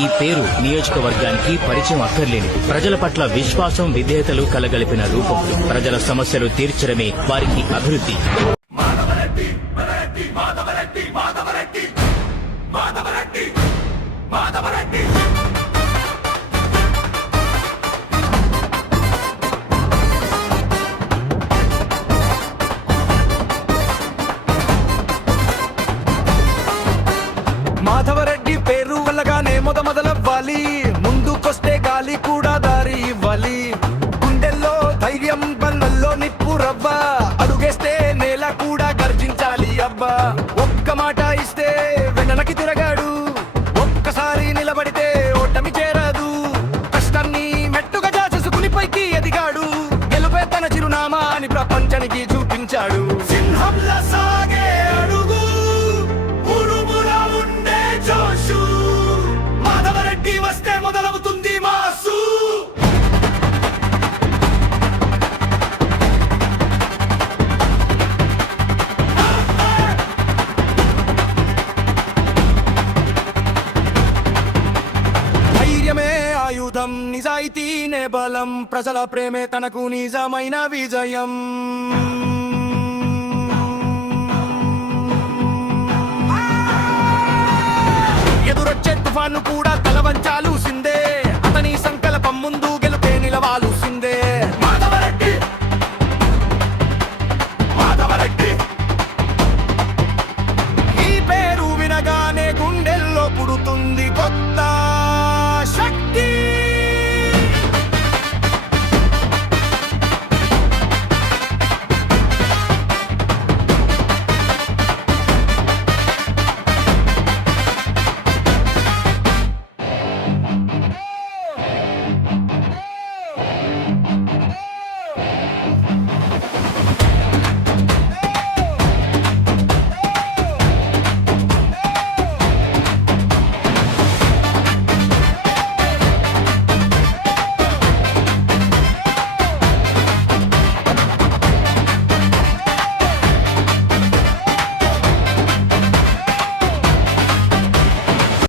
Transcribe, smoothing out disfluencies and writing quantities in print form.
ఈ పేరు నియోజకవర్గానికి పరిచయం అక్కర్లేదు. ప్రజల పట్ల విశ్వాసం, విధేయతలు కలగలిపిన రూపం. ప్రజల సమస్యలు తీర్చడమే వారికి అభివృద్ధి. మాధవరెడ్డి పేరు వల్లగానే మొదలవ్వాలి, ముందుకొస్తే గాలి కూడా దారి ఇవ్వాలి. గుండెల్లో ధైర్యం, బల్లల్లో నిప్పు రవ్వ, అడుగేస్తే నేల కూడా గర్జించాలి అబ్బా. ఒక్క మాట ఇస్తే వెనక్కి తిరగాడు, ఒక్కసారి నిలబడితే ఓటమి చేరదు. కష్టాన్ని మెట్టుగా చేసుకుని పైకి ఎదిగాడు, గెలుపే తన చిరునామా అని ప్రపంచానికి చూపించాడు. సింహంలా సాగే అడుగు, ఉరుములా ఉండే జోషు, మాధవరెడ్డి వస్తే మొదలవుతుంది మాసు. ధైర్యమే ఆయుధం, నిజాయితీనే బలం, ప్రజల ప్రేమే తనకు నిజమైన విజయం. ఎదురొచ్చే తుఫాను కూడా తలవంచాలు